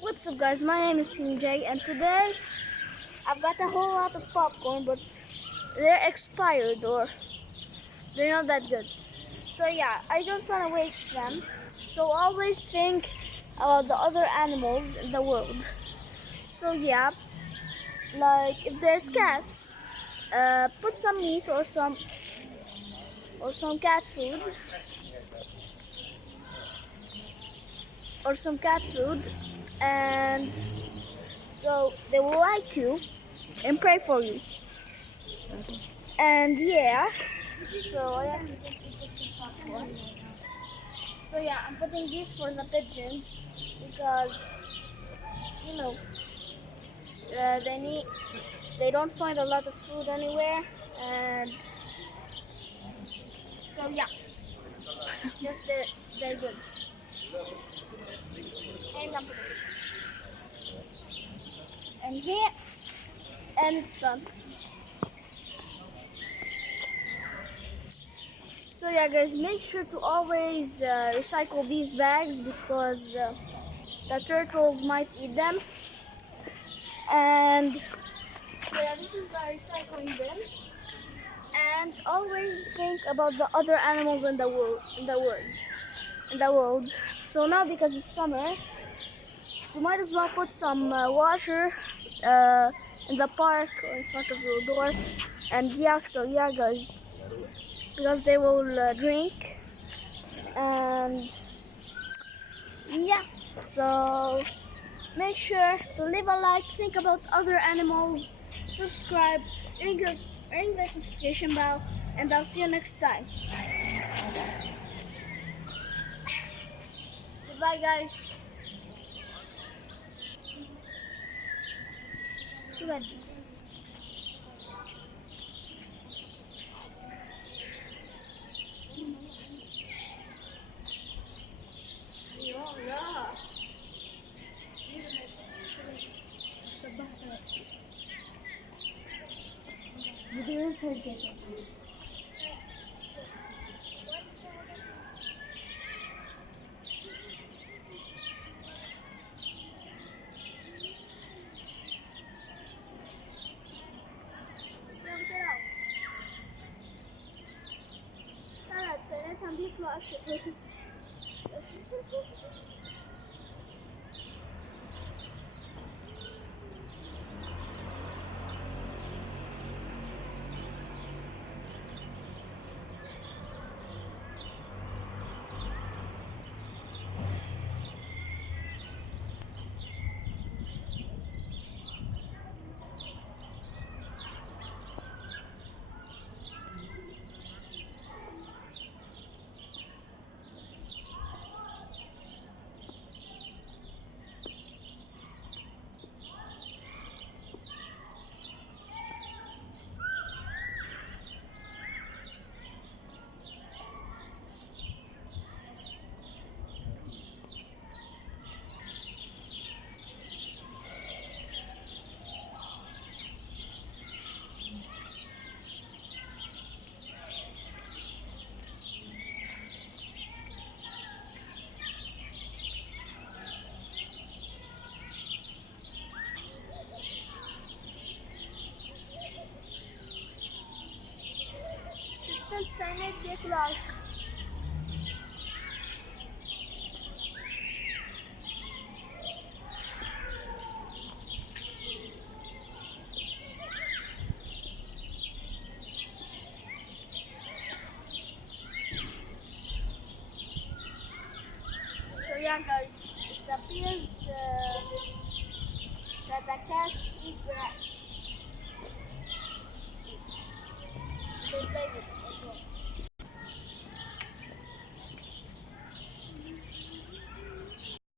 What's up, guys? My name is King Jay, and today I've got a whole lot of popcorn, but they're expired or they're not that good. So yeah, I don't want to waste them. So always think about the other animals in the world. So yeah, like if there's cats, put some meat or some cat food or some cat food, and so they will like you and pray for you. And yeah, so I have to put some popcorn. So yeah, I'm putting this for the pigeons because you know they don't find a lot of food anywhere, and so yeah, just they're good. And I'm putting and here, and it's done. So yeah, guys, make sure to always recycle these bags because the turtles might eat them. And so yeah, this is the recycling bin. And always think about the other animals in the world. So now, because it's summer, you might as well put some water uh, in the park or in front of your door. And yeah, so yeah, guys, because they will drink. And yeah, so make sure to leave a like, think about other animals, subscribe, ring the notification bell, and I'll see you next time. Goodbye, guys. Goodbye. Yeah. طلعت بيطلع الشتاء. شفت سنة بيطلع الشتاء. So yeah, guys, it appears that the cats eat grass.